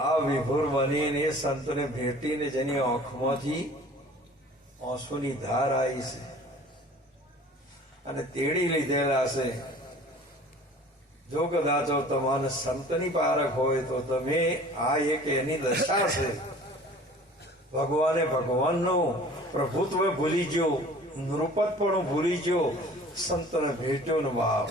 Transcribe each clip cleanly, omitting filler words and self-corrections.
આ વિભોર બનીને સંતને ભેટીને જેની આંખમાંથી આંસુની ધાર આવી છે અને તેડી લીધેલા છે. જો કદાચ તમારે સંતની પારખ હોય તો તમે આ એક એની દશા છે. ભગવાને ભગવાનનું પ્રભુત્વ ભૂલી ગયો, નૃપતપણું ભૂલી ગયો, સંતને ભેટ્યો ને ભાવ.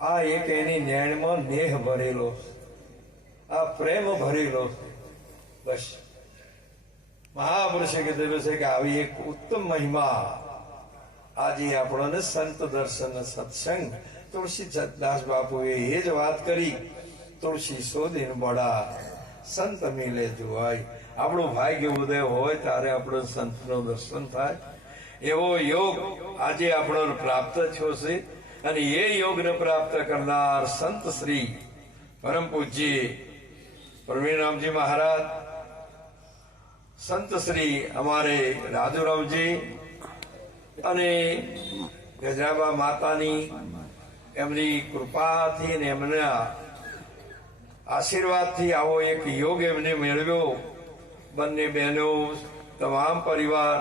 આ એક એની નેણમાં નેહ ભરેલો, આ પ્રેમ ભરેલો. બસ મહાપુરુષે કીધેલું છે કે આવી એક ઉત્તમ મહિમા આજે આપણને સંત દર્શન સત્સંગ તુલસી દાસ બાપુએ એ જ વાત કરી. તુલસી સોદીન બડા સંત મિલે જોવાય. આપણું ભાગ્ય ઉદય હોય ત્યારે આપણું સંતનું દર્શન થાય. એવો યોગ આજે આપણને પ્રાપ્ત થયો છે અને એ યોગને પ્રાપ્ત કરનાર સંત શ્રી પરમ પૂજ્ય પ્રવીણરામજી મહારાજ, સંત શ્રી અમારે રાજુરામજી અને ગજરાબા માતાની એમની કૃપાથી ને એમના આશીર્વાદથી આવો એક યોગ એમને મેળવ્યો. બંને બહેનો તમામ પરિવાર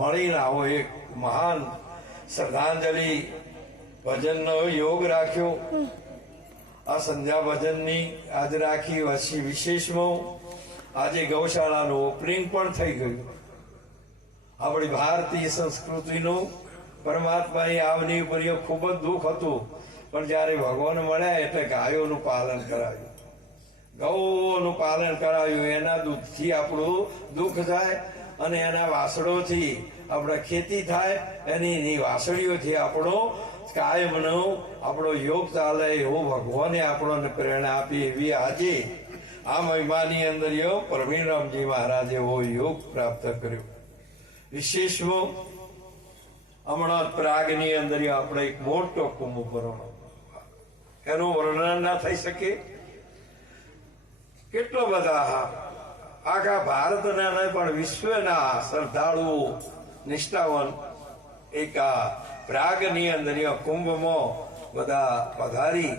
મળીને આવો એક મહાન શ્રદ્ધાંજલિ ભજનનો યોગ રાખ્યો. આ સંધ્યા ભજનની આજે રાખી. પછી વિશેષમાં આજે ગૌશાળાનું ઓપનિંગ પણ થઈ ગયું. આપણી ભારતીય સંસ્કૃતિનું પરમાત્માની આવની ઉપર ખૂબ જ દુઃખ હતું, પણ જયારે ભગવાન મળ્યા એટલે ગાયોનું પાલન કરાવ્યું, ગૌનું પાલન કરાવ્યું. એના દૂધથી આપણું દુઃખ જાય અને એના વાસળોથી આપણે ખેતી થાય, એની વાસળીઓથી આપણો કાયમનો આપણો યોગ ચાલે. એવું ભગવાને આપણને પ્રેરણા આપી. એવી આજે આ મહિમાની અંદર પ્રવીણરામજી મહારાજે એવો યોગ પ્રાપ્ત કર્યો. વિશેષમાં હમણાં પ્રાગની અંદર આપણે એક મોટો કુંભ ભરવાનો, એનું વર્ણન ના થઈ શકે. કેટલો બધા આખા ભારતના નહીં પણ વિશ્વના શ્રદ્ધાળુઓ નિષ્ઠાવાન એક આ પ્રાગની અંદર કુંભમાં બધા પધારી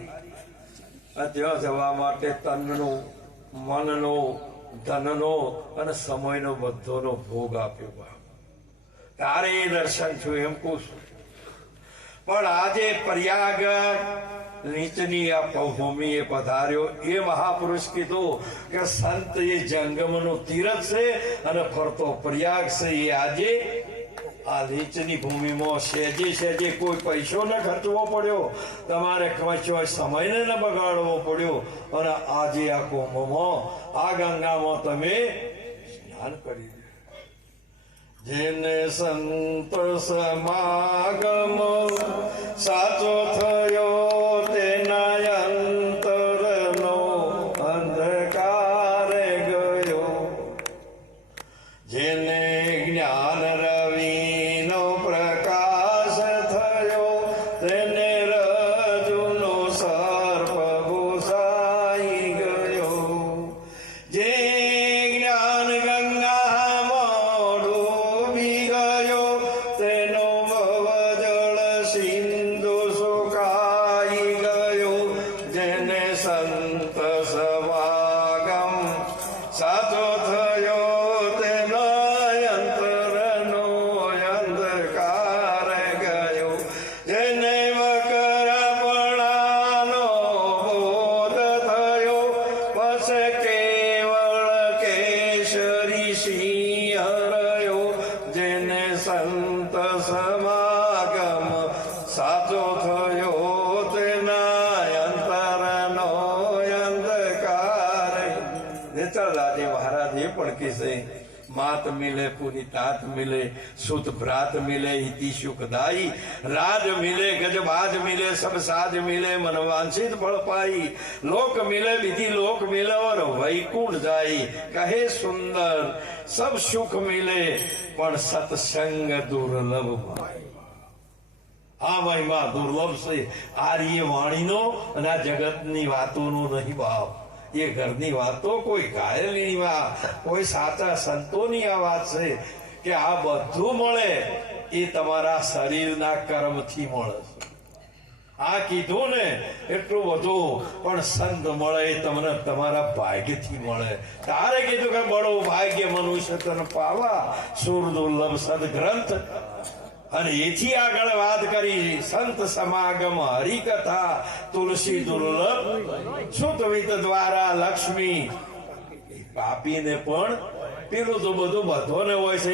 ત્યાં જવા માટે તનનો, મનનો, ધનનો અને સમયનો બધોનો ભોગ આપ્યો. તારે એ દર્શન છું એમ કહું છું. પણ આજે પ્રયાગ નીચની આ ભૂમિએ પધાર્યો. એ મહાપુરુષ કીધું કે સંત એ જંગમનો તીરથ છે અને ફરતો પ્રયાગ છે. એ આજે આ નીચની ભૂમિમાં સહેજે કોઈ પૈસો ન ખર્ચવો પડ્યો, તમારે કોઈ સમયને ન બગાડવો પડ્યો અને આજે આ કુંભમાં આ ગંગામાં તમે સ્નાન કરી દો. જેને સંત સમાગમ સાચો થયો તેના અંતરનો અંધકાર ગયો. જેને જ્ઞાન રવિનો પ્રકાશ થયો તેને રજુનો સર્પ ભૂસાઈ ગયો. જે જ્ઞાન ગંગામાં ડૂબી ગયો તેનો ભવજળ સિંધુ સુકાઈ ગયો. જેને સંત સમાગમ સાચો થયો સંત સમાગમ સાચો થયો તેના અંતરનો અંધકાર. નેચરલાજી મહારાજ એ પણ કહેશે, માત મિલે પૂરી તાત મિલે, સુત ભ્રાત મિલે ઇતિ સુખદાયી, રાજ મિલે ગજબાજ મિલે, સબ સાજ મિલે, મન વાંછિત ફળ પાઈ, લોક મિલે વિધિ લોક મિલે और वैकुंठ जाई. કહે સુંદર સબ સુખ મિલે પણ સત્સંગ દુર્લભ ભાઈ. આ મહિમા દુર્લભ છે. આર્ય વાણીનો અને આ જગતની વાતોનો નહીં ભાવ. એ ઘરની વાતો કોઈ ગાયેલી વાત, કોઈ સાચા સંતોની આ વાત છે કે આ બધું મળે એ તમારા શરીરના કર્મથી મળે છે. આ કીધું ને એટલું બધું, પણ સંત મળે એ તમને તમારા ભાગ્યથી મળે. તારે કીધું કે બળો ભાગ્ય મનુષ્ય તને પાવા, સુર દુર્લભ સદગ્રંથ. અને એથી આગળ વાત કરી સંત સમાગમ હરિકથા તુલસી દુર્લભ સુતવિત દ્વારા લક્ષ્મી. પાપીને પણ પેલું તો બધું બધોને હોય છે,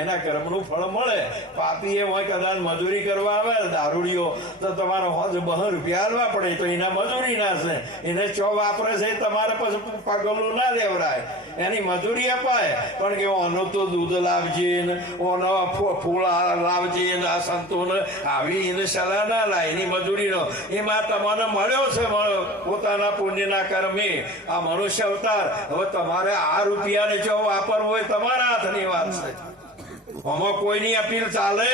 એના કર્મનું ફળ મળે. પાપી એ હોય કદાચ મજૂરી કરવા આવે દારૂડિયો, તો તમારે 100 રૂપિયા આલવા પડે, તો એના મજૂરી ના છે. એને ચો વાપરે છે તમારે પછી પગલું ના લેવરાય, એની મજૂરી અપાય. પણ કે ઓનો તો દૂધ લાવજે ને ઓનો ફૂલ લાવજે ને આ સંતોને આવી એને સલાહ ના લાય, એની મજૂરીનો એમાં તમને મળ્યો છે પોતાના પુણ્યના કર્મે આ મનુષ્ય અવતાર. હવે તમારે આ રૂપિયાને જો વાપરવું હોય તમારા હાથની વાત છે. આમાં કોઈની અપીલ ચાલે?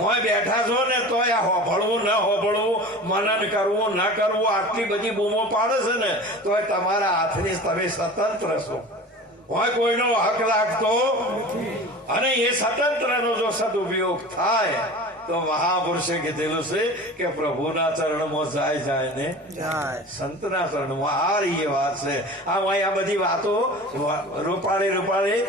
હોય બેઠા છો ને તો હોભળવું ન હોભળવું, મનન કરવું ન કરવું, આટલી બધી બૂમો પાડે છે ને તો તમારા હાથની, તમે સ્વતંત્ર છો. હોય કોઈનો હક લાગતો. અને એ સ્વતંત્રનો જો સદુપયોગ થાય તો મહાપુરુષે કીધેલું છે કે પ્રભુના ચરણમાં જાય ને સંતના ચરણમાં. આ એ વાત છે. આ બધી વાતો રૂપાળી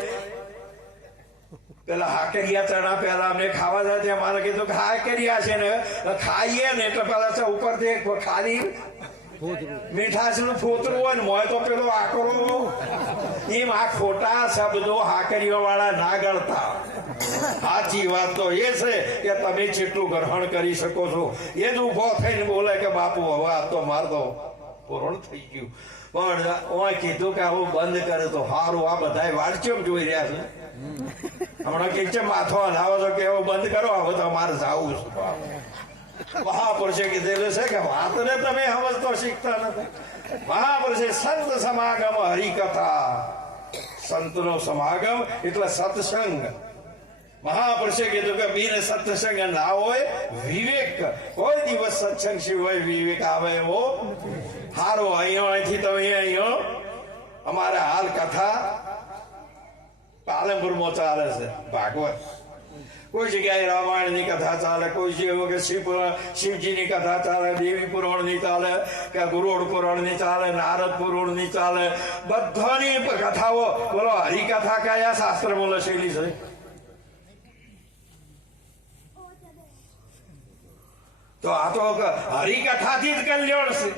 પેલા હાકરિયા ચણા પેલા અમને ખાવા જાય ત્યાં મારે કીધું કે હાકરિયા છે ને ખાઈએ ને એટલે પેલા છે ઉપરથી ખાલી મીઠાશ નું ફોતરું હોય ને મોય તો પેલો આકરો. એમ આ ખોટા શબ્દો હાકરીઓ વાળા ના ગણતા. સાચી વાત તો એ છે કે તમે જેટલું ગ્રહણ કરી શકો છો. એ જ ઉભો થઈને બોલે કે બાપુ હવે આ તો માર દો પૂર્ણ થઈ ગયું. પણ કીધું કે આવું બંધ કરે તો સારું. આ બધા વાડચમ જોઈ રહ્યા છે. હમણાં કે છે માથો હલાવો છો કે એવું બંધ કરો, હવે તો મારે જવું છે. મહાપુરુષે કીધેલું છે કે વાતને તમે સમજતો શીખતા નથી. મહાપુરુષે સંત સમાગમ હરિકથા, સંતનો સમાગમ એટલે સત્સંગ. મહાપુરુષે કીધું કે બીને સત્સંગ ના હોય વિવેક, કોઈ દિવસ સત્સંગ સિવાય વિવેક આવે એવો હારો. અહીંથી તમે અહીંયા અમારે હાલ કથા પાલનપુરમાં ચાલે છે ભાગવત. કોઈ જગ્યાએ રામાયણની કથા ચાલે, કોઈ જગ્યાએ શિવજીની કથા ચાલે, દેવી પુરાણની ચાલે, કે ગુરુડ પુરાણની ચાલે, નારદ પુરાણની ચાલે. બધાની કથાઓ બોલો હરિકથા કયા શાસ્ત્રમાં લખેલી છે? તો આ તો હરિકથાથી જ કલ્યાણ છે.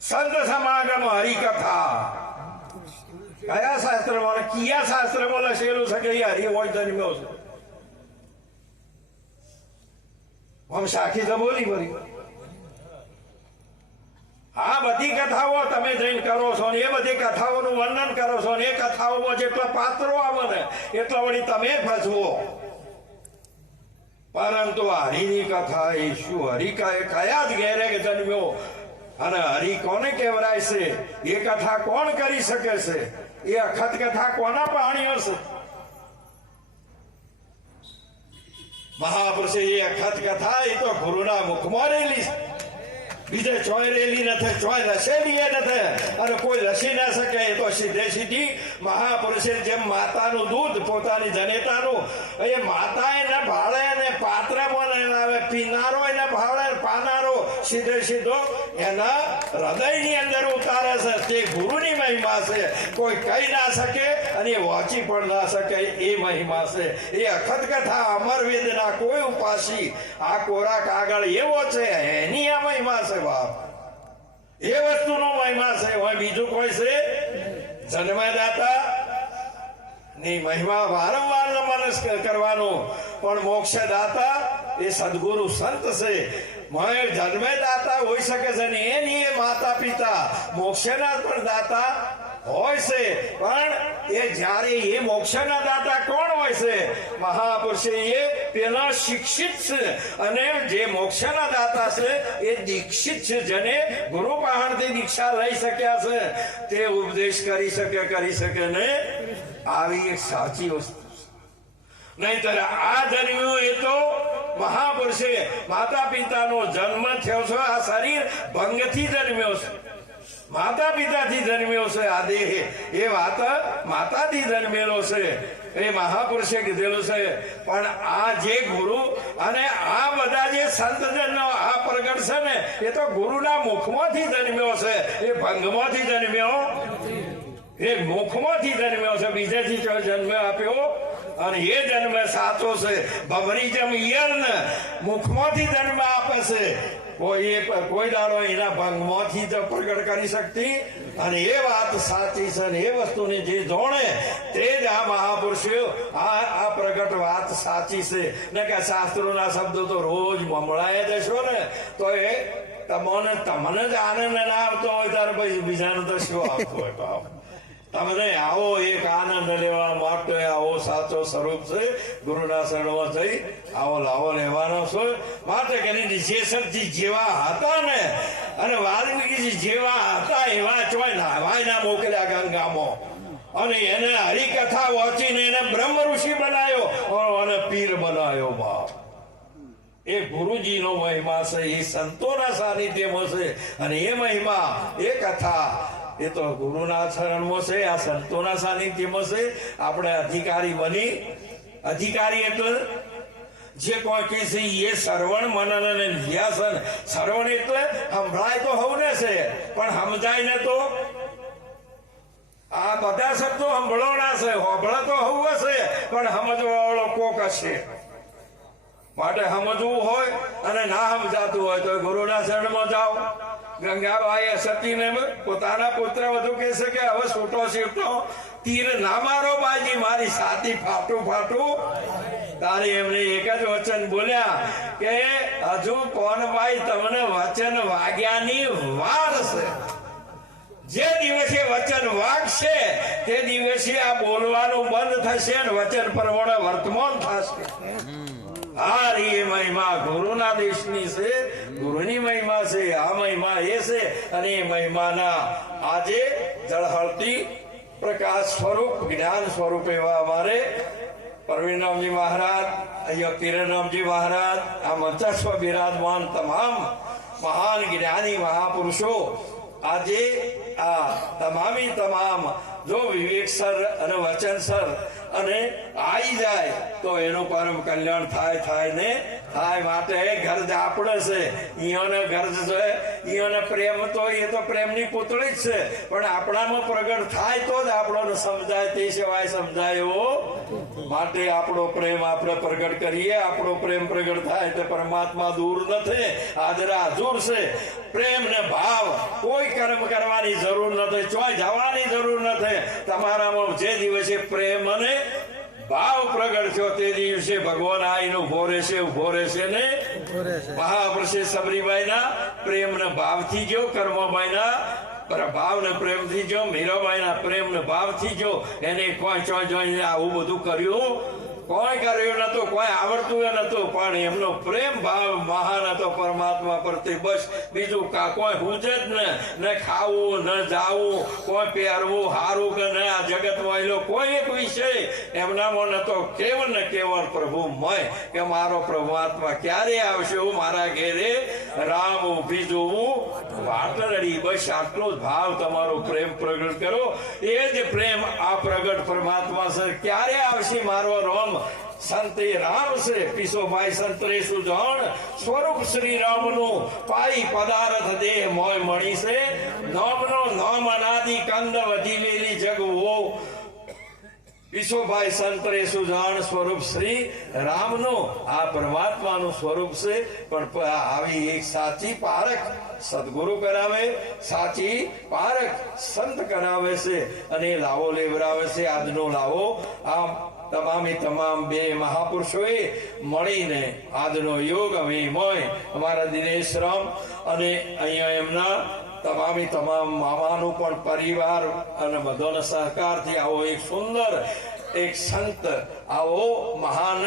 સંત સમાગમ હરિકથા કયા શાસ્ત્રમાં, કયા શાસ્ત્રમાં લખેલું છે કે હરિ હોય જન્મ્યો છે? આમ સાખી તો બોલી ભરી. આ બધી કથાઓ તમે જઈને કરો છો ને એ બધી કથાઓનું વર્ણન કરો છો ને એ કથાઓમાં જેટલા પાત્રો આવે ને એટલા વળી તમે ફસવો. પરંતુ હરિની કથા એ શું? હરિ કયા જ ઘેરે જન્મ્યો અને હરિ કોને કહેવાય છે? એ કથા કોણ કરી શકે છે? એ અખત કથા કોના પાણીઓ છે? મહાપુરુષે એ અખત કથા એ તો ગુરુના મુખમાં રહેલી છે. બીજે ચોય રેલી નથી, ચોય રસેલી નથી. અને કોઈ રસી ના શકે. એ તો સીધે સીધી મહાપુરુષે જેમ માતાનું દૂધ પોતાની જનેતાનું, એ માતા એને ભાળે ને પાત્રમાં આવે, પીનારો એને ભાળે, પાનારો સીધે સીધો એના હૃદયની અંદર ઉતારે છે. તે ગુરુની મહિમા છે. કોઈ કહી ના શકે અને એ વાંચી પણ ના શકે એ મહિમા છે. એ અખત કથા અમરવેદના કોઈ ઉપાસી આ કોરા કાગળ એવો છે એની આ મહિમા છે. બાપ એ વસ્તુનો મહિમા છે. બીજું કોઈ છે? જન્મદાતા ની મહિમા વારંવાર નમન કરવાનું. પણ મોક્ષદાતા એ સદગુરુ સંત છે. જન્મદાતા હોઈ શકે છે ને એની એ માતા પિતા મોક્ષના પણ દાતા હોય છે. પણ એ જ્યારે એ મોક્ષના દાતા કોણ હોય છે? મહાપુરુષે એ પેલા શિક્ષિત છે. અને જે મોક્ષના દાતા છે એ દીક્ષિત છે. જેને ગુરુ પાસેથી દીક્ષા લઈ શક્યા છે તે ઉપદેશ કરી શકે ને આવી એક સાચી વસ્તુ. નહીતર આ જન્મ્યું એ તો મહાપુરુષે માતા પિતાનો જન્મ થયો છે. આ શરીર ભંગથી જન્મ્યો છે, માતા પિતાથી જન્મ્યો છે. આ દેહ એ વાત માતાથી જન્મેલો છે. એ મહાપુરુષે કીધેલું છે. પણ આ જે ગુરુ અને આ બધા જે સંતજનો આ પ્રગટ છે ને, એ તો ગુરુના મુખમાંથી જન્મ્યો છે, એ ભંગમાંથી જન્મ્યો, એ મુખમાંથી જન્મ્યો છે, બીજેથી જન્મ આપ્યો. અને એ જન્મ સાચો છે. ભમરી જેમ ઈયળ ને મુખમાંથી જન્મ આપે છે, કોઈ દાડો એના ભંગમાંથી જ પ્રગટ કરી શકતી. અને એ વાત સાચી છે ને એ વસ્તુને જે જોણે તે જ આ મહાપુરુષો આ પ્રગટ વાત સાચી છે. ને કે શાસ્ત્રોના શબ્દો તો રોજ મમળાય જશો ને તો એ તમને જ આનંદ ના આવતો હોય ત્યારે પછી બીજાને તો શું આવતું હોય ભાવ. તમને આવો એક આનંદ લેવા માટે આવો સાચો સ્વરૂપ છે. ગુરુના શરણમાં જઈ આવો લાવો લેવાનો છે. માટે કરીને જેસરજી જેવા હતા ને અને વાલ્મીકીજી જેવા હતા એવા ચોય નાવાય ના મોકલ્યા ગંગામાં. અને એને હરિકથા વાંચીને એને બ્રહ્મ ઋષિ બનાવ્યો અને પીર બનાવ્યો. બાપ એ ગુરુજીનો મહિમા છે, એ સંતોના સાનિધ્યમાં છે. અને એ મહિમા એ કથા એ તો ગુરુના શરણમાં છે, આ સંતોના સાનિધ્યમાં છે. આપણે અધિકારી બની, અધિકારી એટલે જે કોઈ કે છે એ શ્રવણ મનન અને ધ્યાસન. શ્રવણ એટલે સંભળાય તો હવને છે, પણ સમજાય ને તો આ બધા શબ્દો સંભળોણા છે. હોભળા તો હવ હશે પણ સમજવા વાળો કોક હશે. માટે સમજવું હોય અને ના સમજાતું હોય તો ગુરુના શરણમાં જાઓ. ગંગાબાઈ સતીને પોતાના પુત્ર વધુ કહે છે કે હવે છૂટો છૂટો તીર ના મારો બાજી, મારી સાથી ફાટું ફાટું. તારે એમને એક જ વચન બોલ્યા કે હજુ કોણ ભાઈ તમને વચન વાગ્યાની વાર છે. જે દિવસે વચન વાગશે તે દિવસે આ બોલવાનું બંધ થશે અને વચન પ્રમાણે વર્તમાન થશે. આ એ મહિમા ગુરુના દેશની છે, ગુરુની મહિમા છે. આ મહિમા એ છે. અને એ મહિમાના આજે જળહળતી પ્રકાશ સ્વરૂપ જ્ઞાન સ્વરૂપ એવા અમારે પ્રવીણરામજી મહારાજ, અહીંયા કિરણરામજી મહારાજ, આ મંચસ્વ બિરાજમાન તમામ મહાન જ્ઞાની મહાપુરુષો આજે આ તમામ જો વિવેકસર અને વચનસર અને આવી જાય તો એનું પરમ કલ્યાણ થાય ને થાય. માટે ગરજ આપણે છે, ઈયોને ગરજ છે, ઈયોને પ્રેમ તો એ તો પ્રેમની પુતળી જ છે. પણ આપણામાં પ્રગટ થાય તો જ આપણને સમજાય, તે સિવાય સમજાય એવો. માટે આપણો પ્રેમ આપણે પ્રગટ કરીએ. આપણો પ્રેમ પ્રગટ થાય એટલે પરમાત્મા દૂર નથી, હાજરા હજુર છે. પ્રેમ ને ભાવ કોઈ કર્મ કરવાની જરૂર નથી, ચોય જવાની જરૂર નથી. તમારામાં જે દિવસે પ્રેમ અને ભાવ પ્રગટ થયો તે દિવસે ભગવાન આઈને ઉભો રહેશે ને. મહાપુરુષે સબરીબાઈ ના પ્રેમ ને ભાવ થી ગયો, કર્મબાઈ ના ભાવ ને પ્રેમ થી ગયો, મીરાબાઈ ના પ્રેમ ને ભાવ થી ગયો. એને કોઈ ચોય જોઈને આવું બધું કર્યું કોઈ કર્યું નતું, કોઈ આવડતું નતું. પણ એમનો પ્રેમ ભાવ મહાન હતો પરમાત્મા પ્રત્યે. બસ બીજું કોઈ હુજ જ ને ખાવું ન જાવું, કોઈ પહેરવું હારું કે ન આ જગતમાં કોઈ એક વિષય એમનામાં નતો. કેવળ ને કેવળ પ્રભુમય કે મારો પરમાત્મા ક્યારે આવશે, હું મારા ઘેરે રામ ઉભી જોવું વાટરડી. બસ આટલો જ ભાવ તમારો પ્રેમ પ્રગટ કરો. એ જ પ્રેમ આ પ્રગટ પરમાત્મા છે. ક્યારે આવશે મારો રામ? સંતે રામ છે પીસોભાઈ સંતરે સુજાણ સ્વરૂપ શ્રી રામનું પાઈ પદાર્થ દેહ મોય મણી છે. નામનો નામ અનાદિ કંદ વધી વેલી જગવો. પીસોભાઈ સંતરે સુજાણ સ્વરૂપ શ્રી રામનું આ પરમાત્માનું સ્વરૂપ છે. પણ આવી એક સાચી પારખ સદગુરુ કરાવે, સાચી પારખ સંત કરાવે છે અને લાવો લેવરાવે છે. આજનો લાવો આમ તમામ બે મહાપુરુષોએ મળીને આજનો યોગ વિમય અમારા દિનેશ રામ અને અહીંયા એમના તમામ મામાનું પણ પરિવાર અને બધાના સહકારથી આવો એક સુંદર એક સંત, આવો મહાન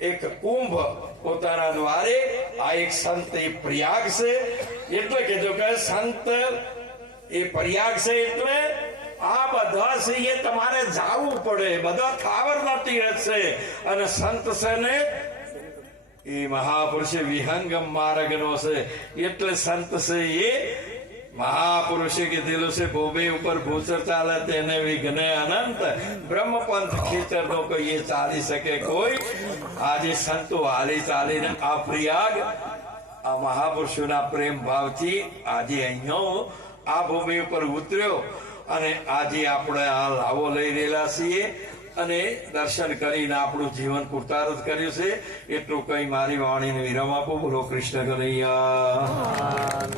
એક કુંભ પોતાના દ્વારે આ એક સંત એ પ્રયાગ છે. એટલે કીધું કે સંત એ પ્રયાગ છે એટલે આ બધા છે એ તમારે જાવું પડે. બધા થાવરના તીરથ છે અને સંત છે ને એ મહાપુરુષ વિહંગમ માર્ગનો છે. એટલે સંત છે એ મહાપુરુષે કીધેલું છે ભૂમિ ઉપર ભૂસર ચાલે તેને વિઘ્ને અનંત બ્રહ્મપંથ ખેતર નો કોઈ ચાલી શકે કોઈ. આજે સંતો હાલી ચાલીને આ પ્રયાગ આ મહાપુરુષોના પ્રેમ ભાવથી આજે અહીંયા આ ભૂમિ ઉપર ઉતર્યો અને આજે આપણે આ લાવો લઈ રહેલા છીએ અને દર્શન કરીને આપણું જીવન કૃતાર્થ કર્યું છે. એટલું કઈ મારી વાણીને વિરામ આપો. બોલો કૃષ્ણ કનૈયા.